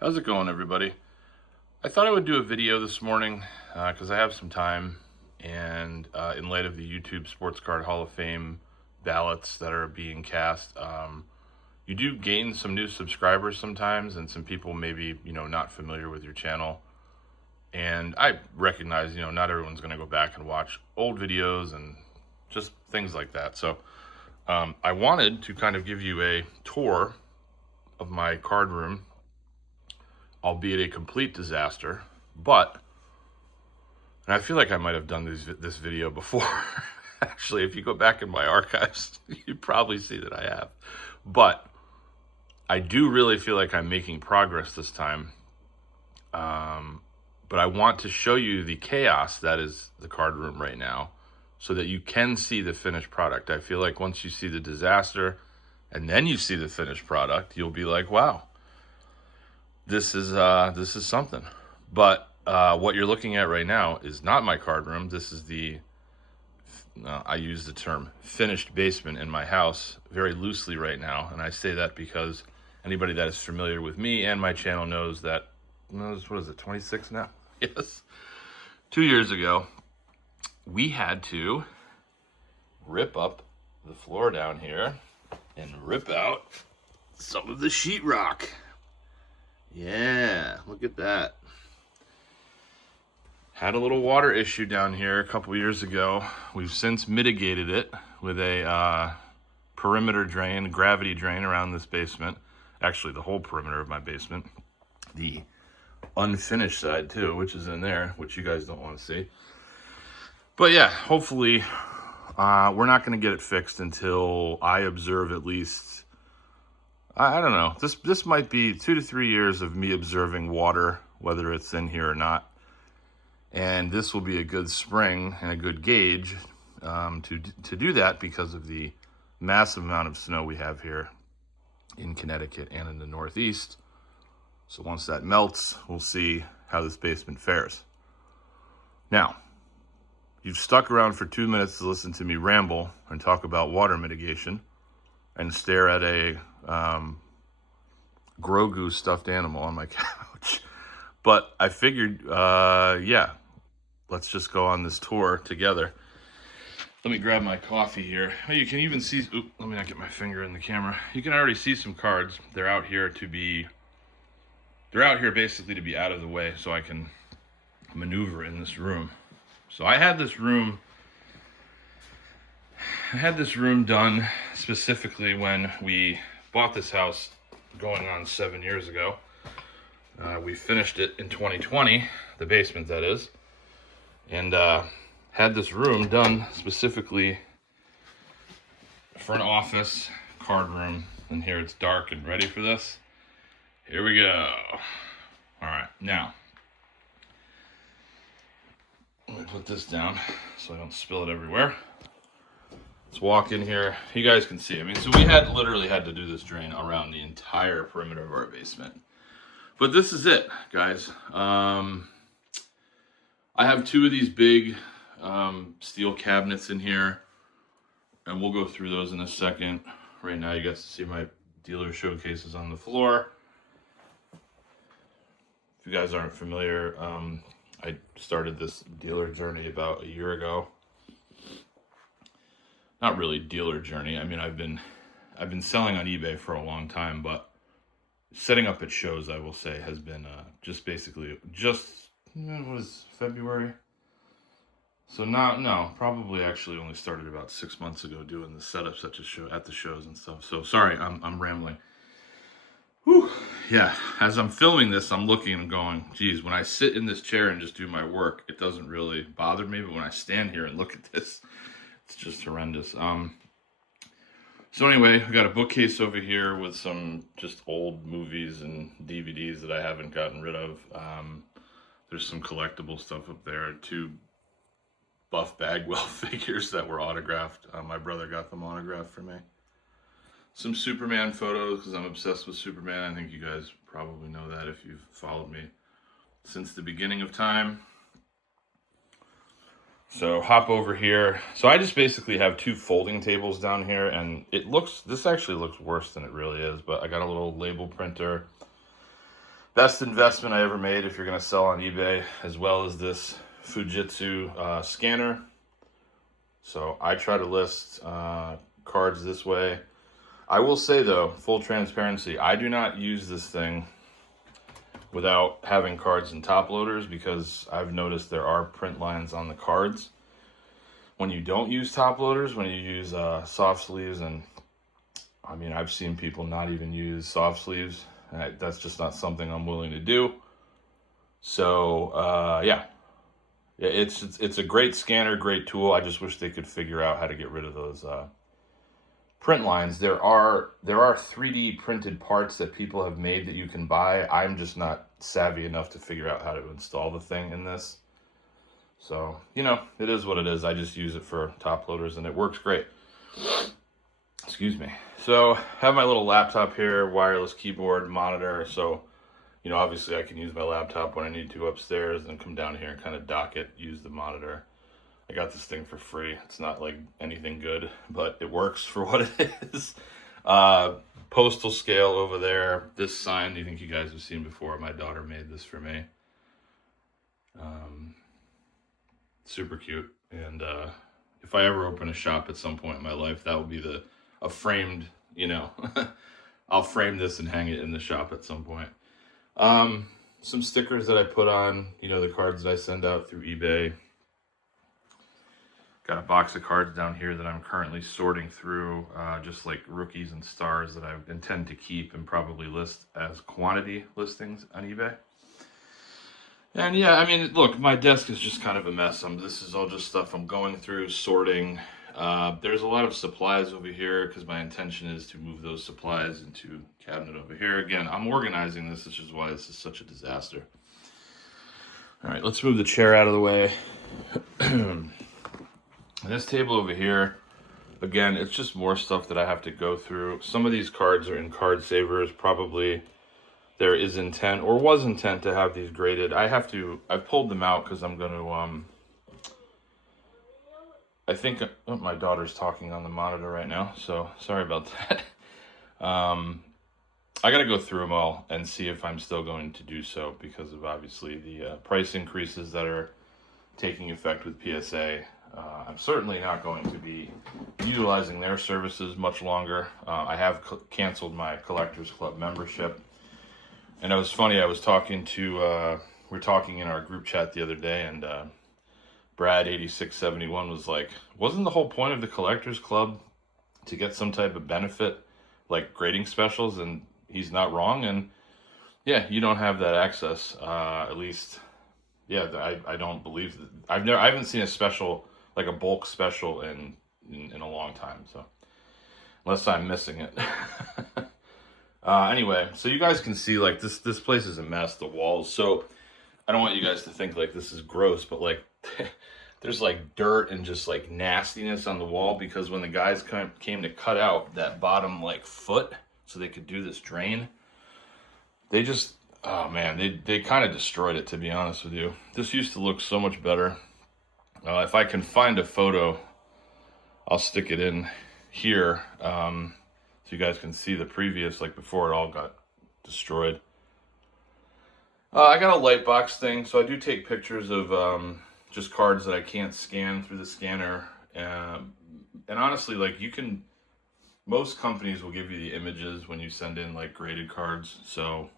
How's it going, everybody? I thought I would do a video this morning because I have some time, and in light of the YouTube Sports Card Hall of Fame ballots that are being cast, you do gain some new subscribers sometimes, and some people maybe not familiar with your channel. And I recognize not everyone's going to go back and watch old videos and just things like that. So I wanted to kind of give you a tour of my card room, albeit a complete disaster. But, and I feel like I might have done this video before. Actually, if you go back in my archives, you probably see that I have. But I do really feel like I'm making progress this time. But I want to show you the chaos that is the card room right now so that you can see the finished product. I feel like once you see the disaster and then you see the finished product, you'll be like, wow, this is something. But what you're looking at right now is not my card room. This is I use the term finished basement in my house very loosely right now. And I say that because anybody that is familiar with me and my channel knows that, what is it, 26 now? Yes. 2 years ago, we had to rip up the floor down here and rip out some of the sheetrock. Yeah, look at that. Had a little water issue down here a couple years ago. We've since mitigated it with a perimeter drain, gravity drain around this basement. Actually, the whole perimeter of my basement. The unfinished side too, which is in there, which you guys don't want to see. But yeah, hopefully we're not going to get it fixed until I observe at least, I don't know, this might be 2 to 3 years of me observing water, whether it's in here or not. And this will be a good spring and a good gauge to do that because of the massive amount of snow we have here in Connecticut and in the Northeast. So once that melts, we'll see how this basement fares. Now, you've stuck around for 2 minutes to listen to me ramble and talk about water mitigation and stare at a Grogu stuffed animal on my couch. But I figured, yeah, let's just go on this tour together. Let me grab my coffee here. Oh, you can even see, let me not get my finger in the camera. You can already see some cards. They're out here basically to be out of the way so I can maneuver in this room. So I had this room done specifically when we bought this house going on 7 years ago. We finished it in 2020, the basement that is, and had this room done specifically for an office, card room, and here it's dark and ready for this. Here we go. All right, now, let me put this down so I don't spill it everywhere. Let's walk in here. You guys can see. I mean, so we literally had to do this drain around the entire perimeter of our basement. But this is it, guys. I have 2 of these big steel cabinets in here, and we'll go through those in a second. Right now, you guys see my dealer showcases on the floor. If you guys aren't familiar, I started this dealer journey about a year ago. Not really dealer journey. I mean, I've been selling on eBay for a long time, but setting up at shows, I will say, has been just what was February? So probably actually only started about 6 months ago doing the setups at the shows and stuff. So sorry, I'm rambling. Whew. Yeah, as I'm filming this, I'm looking and going, geez, when I sit in this chair and just do my work, it doesn't really bother me. But when I stand here and look at this, it's just horrendous. So anyway, we got a bookcase over here with some just old movies and DVDs that I haven't gotten rid of. There's some collectible stuff up there. 2 Buff Bagwell figures that were autographed. My brother got them autographed for me. Some Superman photos because I'm obsessed with Superman. I think you guys probably know that if you've followed me since the beginning of time. So hop over here. So I just basically have 2 folding tables down here, and this actually looks worse than it really is, but I got a little label printer, Best investment I ever made if you're going to sell on eBay, as well as this Fujitsu scanner. So I try to list cards this way. I will say though, full transparency, I do not use this thing without having cards and top loaders, because I've noticed there are print lines on the cards when you don't use top loaders, when you use soft sleeves. And I mean, I've seen people not even use soft sleeves. That's just not something I'm willing to do. So yeah, it's a great scanner, great tool. I just wish they could figure out how to get rid of those print lines. There are 3D printed parts that people have made that you can buy. I'm just not savvy enough to figure out how to install the thing in this. So, you know, it is what it is. I just use it for top loaders and it works great. Excuse me. So, have my little laptop here, wireless keyboard, monitor. So, you know, obviously I can use my laptop when I need to upstairs and come down here and kind of dock it, use the monitor. I got this thing for free. It's not like anything good, but it works for what it is. Postal scale over there. This sign, you think you guys have seen before. My daughter made this for me. Super cute. And if I ever open a shop at some point in my life, that will be a framed, you know, I'll frame this and hang it in the shop at some point. Some stickers that I put on, you know, the cards that I send out through eBay. Got a box of cards down here that I'm currently sorting through, just like rookies and stars that I intend to keep and probably list as quantity listings on eBay. And yeah, I mean, look, my desk is just kind of a mess. This is all just stuff I'm going through, sorting. There's a lot of supplies over here because my intention is to move those supplies into cabinet over here. Again, I'm organizing this, which is why this is such a disaster. All right, let's move the chair out of the way. This table over here, again, it's just more stuff that I have to go through. Some of these cards are in Card Savers. Probably there is intent, or was intent, to have these graded. I've pulled them out because I'm going to, I think, oh, my daughter's talking on the monitor right now, so sorry about that. I got to go through them all and see if I'm still going to do so because of obviously the price increases that are taking effect with PSA. I'm certainly not going to be utilizing their services much longer. I have canceled my Collectors Club membership. And it was funny, I was talking to, we're talking in our group chat the other day, and Brad8671 was like, wasn't the whole point of the Collectors Club to get some type of benefit, like grading specials? And he's not wrong. And yeah, you don't have that access, at least. Yeah, I don't believe that. I haven't seen a special, like a bulk special in a long time, so unless I'm missing it. Anyway, so you guys can see, like, this place is a mess, the walls. So I don't want you guys to think like this is gross, but like there's like dirt and just like nastiness on the wall because when the guys came to cut out that bottom like foot so they could do this drain, they just, oh man, they kind of destroyed it, to be honest with you. This used to look so much better. If I can find a photo, I'll stick it in here so you guys can see the previous, like before it all got destroyed. I got a light box thing, so I do take pictures of just cards that I can't scan through the scanner. And honestly, like most companies will give you the images when you send in like graded cards. So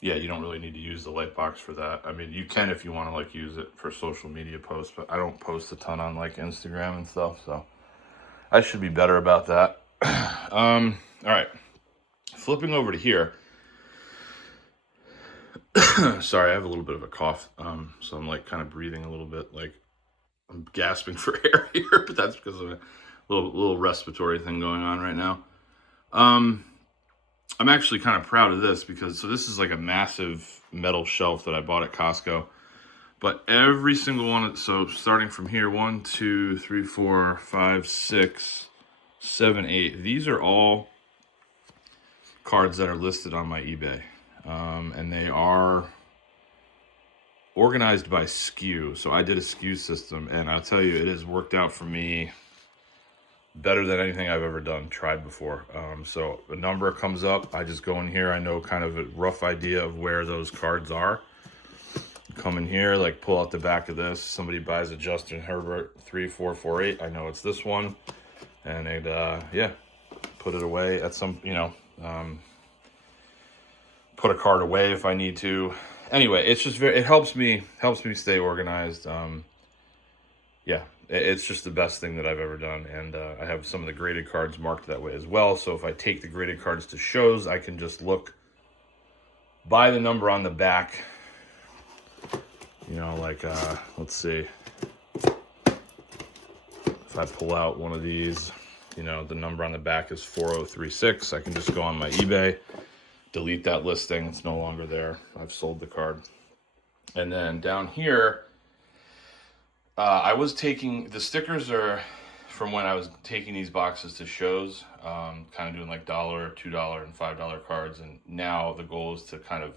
yeah, you don't really need to use the light box for that. I mean, you can if you want to like use it for social media posts, but I don't post a ton on like Instagram and stuff, so I should be better about that. All right, flipping over to here. Sorry, I have a little bit of a cough, so I'm like kind of breathing a little bit, like I'm gasping for air here, but that's because of a little respiratory thing going on right now. I'm actually kind of proud of this because, so this is like a massive metal shelf that I bought at Costco, but every single one, so starting from here, 1, 2, 3, 4, 5, 6, 7, 8, these are all cards that are listed on my eBay. And they are organized by SKU. So I did a SKU system, and I'll tell you, it has worked out for me better than anything I've ever tried before. So a number comes up, I just go in here. I know kind of a rough idea of where those cards are. Come in here, like pull out the back of this. Somebody buys a Justin Herbert 3448. I know it's this one, and it yeah, put it away at some, put a card away if I need to. Anyway, it's just it helps me stay organized. Yeah, it's just the best thing that I've ever done, and I have some of the graded cards marked that way as well. So if I take the graded cards to shows, I can just look by the number on the back. Like, let's see. If I pull out one of these, the number on the back is 4036. I can just go on my eBay, delete that listing. It's no longer there. I've sold the card. And then down here, I was taking, the stickers are from when I was taking these boxes to shows, kind of doing like $1, $2, and $5 cards. And now the goal is to kind of,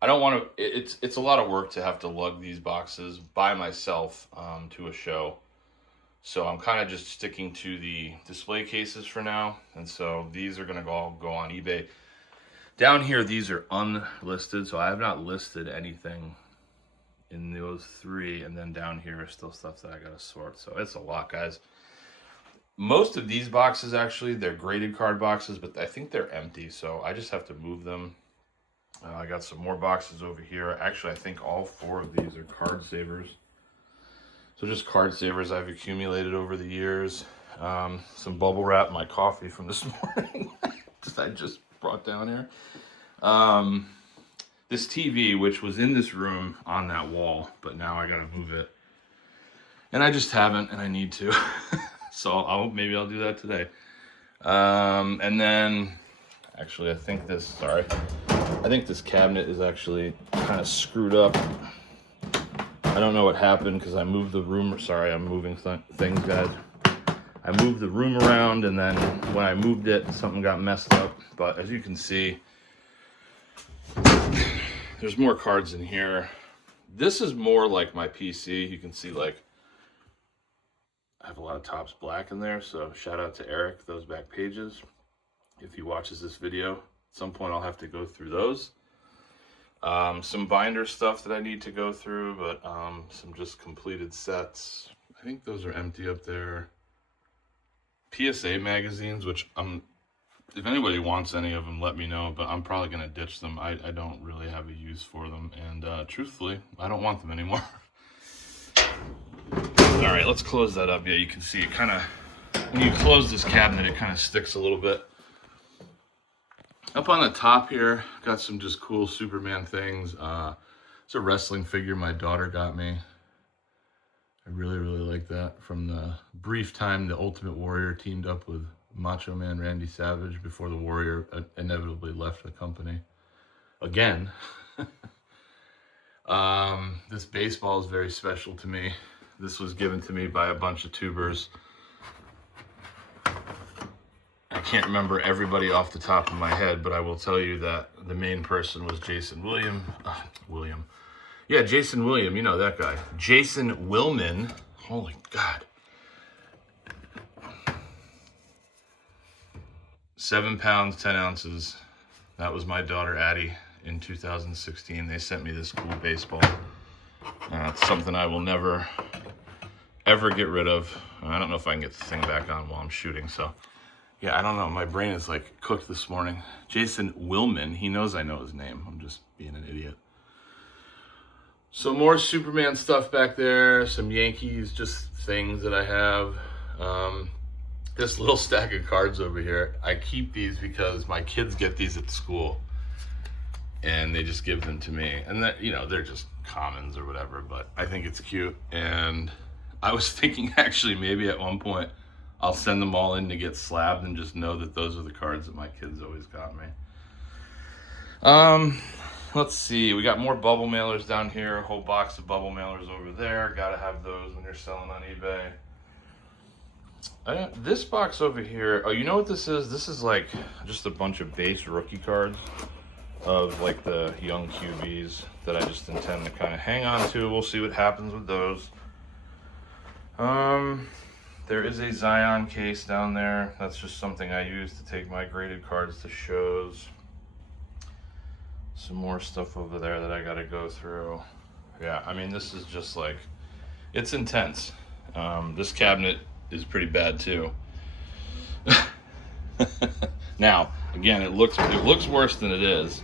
I don't want to, it's a lot of work to have to lug these boxes by myself to a show. So I'm kind of just sticking to the display cases for now. And so these are going to all go on eBay. Down here, these are unlisted. So I have not listed anything in those three. And then down here is still stuff that I got to sort. So it's a lot, guys. Most of these boxes, actually, they're graded card boxes, but I think they're empty. So I just have to move them. I got some more boxes over here. Actually, I think all 4 of these are card savers. So just card savers I've accumulated over the years. Some bubble wrap, my coffee from this morning. I just brought down here. This TV, which was in this room on that wall, but now I gotta move it. And I just haven't, and I need to. So maybe I'll do that today. And then, actually, I think this cabinet is actually kind of screwed up. I don't know what happened because I moved the room. Sorry, I'm moving things, guys. I moved the room around, and then when I moved it, something got messed up. But as you can see, there's more cards in here. This is more like my PC. You can see, like, I have a lot of Topps Black in there. So shout out to Eric, those back pages. If he watches this video, at some point I'll have to go through those. Some binder stuff that I need to go through, but some just completed sets. I think those are empty up there. PSA magazines, which if anybody wants any of them, let me know, but I'm probably going to ditch them. I don't really have a use for them, and truthfully, I don't want them anymore. All right, let's close that up. Yeah, you can see it kind of, when you close this cabinet, it kind of sticks a little bit. Up on the top here, got some just cool Superman things. It's a wrestling figure my daughter got me. I really, really like that. From the brief time the Ultimate Warrior teamed up with Macho Man Randy Savage before the Warrior inevitably left the company. Again. This baseball is very special to me. This was given to me by a bunch of tubers. I can't remember everybody off the top of my head, but I will tell you that the main person was Jason William. Yeah, Jason William, you know that guy. Jason Willman. Holy God. 7 pounds, 10 ounces. That was my daughter, Addie, in 2016. They sent me this cool baseball. It's something I will never, ever get rid of. I don't know if I can get the thing back on while I'm shooting, so... Yeah, I don't know. My brain is like cooked this morning. Jason Willman. He knows I know his name. I'm just being an idiot. So more Superman stuff back there. Some Yankees, just things that I have. This little stack of cards over here. I keep these because my kids get these at school. And they just give them to me. And that, they're just commons or whatever. But I think it's cute. And I was thinking actually maybe at one point, I'll send them all in to get slabbed and just know that those are the cards that my kids always got me. Let's see. We got more bubble mailers down here. A whole box of bubble mailers over there. Gotta have those when you're selling on eBay. This box over here. Oh, you know what this is? This is like just a bunch of base rookie cards of like the young QBs that I just intend to kind of hang on to. We'll see what happens with those. There is a Zion case down there. That's just something I use to take my graded cards to shows. Some more stuff over there that I gotta go through. Yeah, I mean, this is just like, it's intense. This cabinet is pretty bad too. Now, again, it looks worse than it is.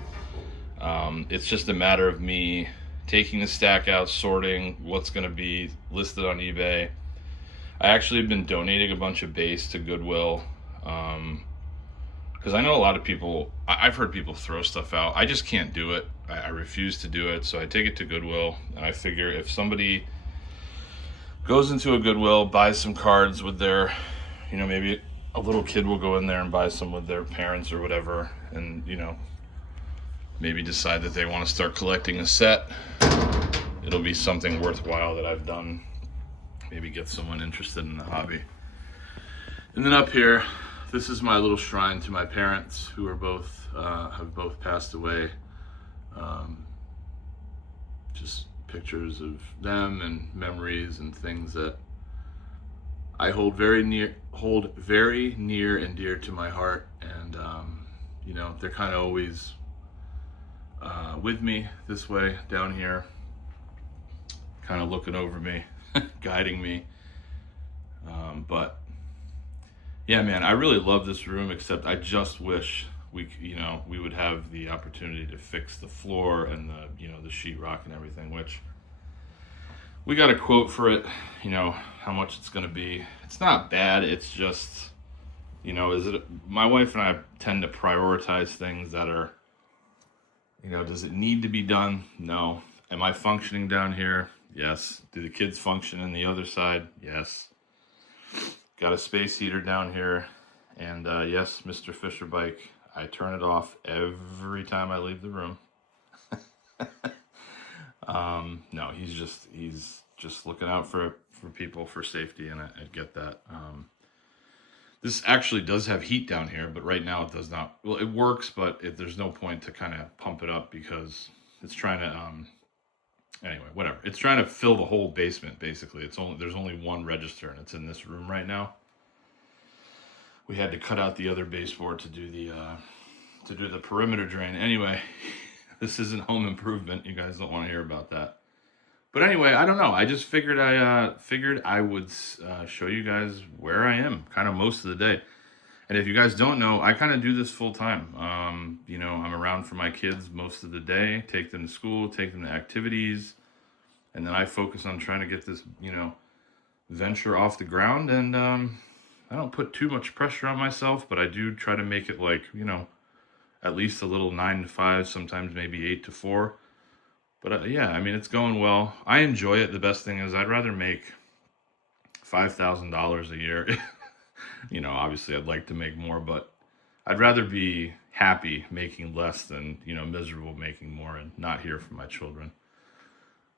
It's just a matter of me taking the stack out, sorting what's going to be listed on eBay. I actually have been donating a bunch of base to Goodwill, because I know a lot of people, I've heard people throw stuff out. I just can't do it. I refuse to do it. So I take it to Goodwill, and I figure if somebody goes into a Goodwill, buys some cards with their, maybe a little kid will go in there and buy some with their parents or whatever, and maybe decide that they want to start collecting a set. It'll be something worthwhile that I've done. Maybe get someone interested in the hobby. And then up here, this is my little shrine to my parents, who are both have both passed away. Just pictures of them and memories and things that I hold very near and dear to my heart. And they're kind of always with me this way down here, kind of looking over me, guiding me. But yeah, man, I really love this room, except I just wish we would have the opportunity to fix the floor and the sheetrock and everything, which we got a quote for it, how much it's going to be. It's not bad. It's just, my wife and I tend to prioritize things that are, does it need to be done? No. Am I functioning down here? Yes. Do the kids function in the other side? Yes. Got a space heater down here. And yes, Mr. Fisher bike, I turn it off every time I leave the room. No, he's just looking out for people, for safety, and I get that. This actually does have heat down here, but right now it does not. Well, it works, but there's no point to kind of pump it up because it's trying to, anyway, whatever. It's trying to fill the whole basement, basically. There's only one register, and it's in this room right now. We had to cut out the other baseboard to do the perimeter drain. Anyway, this isn't home improvement. You guys don't want to hear about that. But anyway, I don't know. I just figured I would show you guys where I am kind of most of the day. And if you guys don't know, I kind of do this full time. I'm around for my kids most of the day, take them to school, take them to activities. And then I focus on trying to get this, venture off the ground. And I don't put too much pressure on myself, but I do try to make it like, at least a little 9 to 5, sometimes maybe 8 to 4. But yeah, I mean, it's going well. I enjoy it. The best thing is I'd rather make $5,000 a year. Obviously I'd like to make more, but I'd rather be happy making less than, miserable making more and not hear from my children.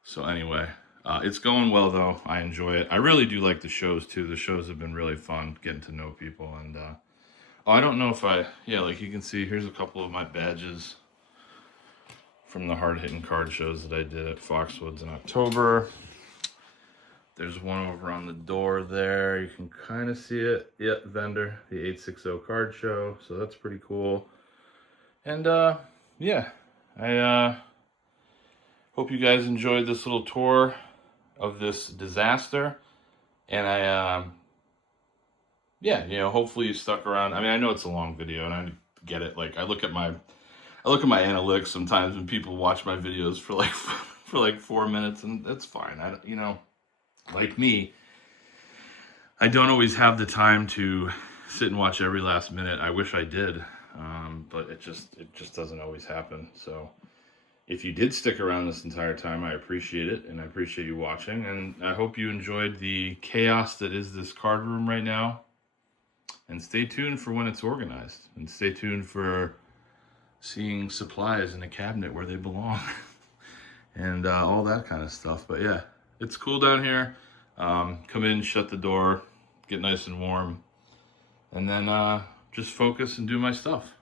So anyway, it's going well though. I enjoy it. I really do like the shows too. The shows have been really fun, getting to know people. And I don't know if like you can see, here's a couple of my badges from the hard-hitting card shows that I did at Foxwoods in October. There's one over on the door there. You can kind of see it. Yep, vendor, the 860 card show. So that's pretty cool. And yeah, I hope you guys enjoyed this little tour of this disaster. And I, hopefully you stuck around. I mean, I know it's a long video and I get it. Like I look at my analytics sometimes when people watch my videos for like 4 minutes, and that's fine. Like me, I don't always have the time to sit and watch every last minute. I wish I did, but it just doesn't always happen. So if you did stick around this entire time, I appreciate it, and I appreciate you watching, and I hope you enjoyed the chaos that is this card room right now. And stay tuned for when it's organized, and stay tuned for seeing supplies in a cabinet where they belong and all that kind of stuff. But yeah, it's cool down here. Come in, shut the door, get nice and warm, and then just focus and do my stuff.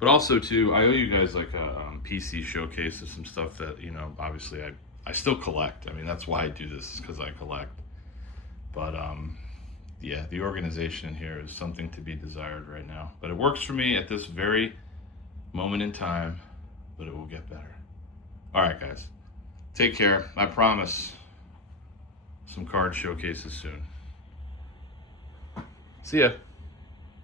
But also too, I owe you guys like a PC showcase of some stuff that, obviously I still collect. I mean, that's why I do this, is because I collect. But yeah, the organization here is something to be desired right now. But it works for me at this very moment in time, but it will get better. All right, guys. Take care. I promise some card showcases soon. See ya.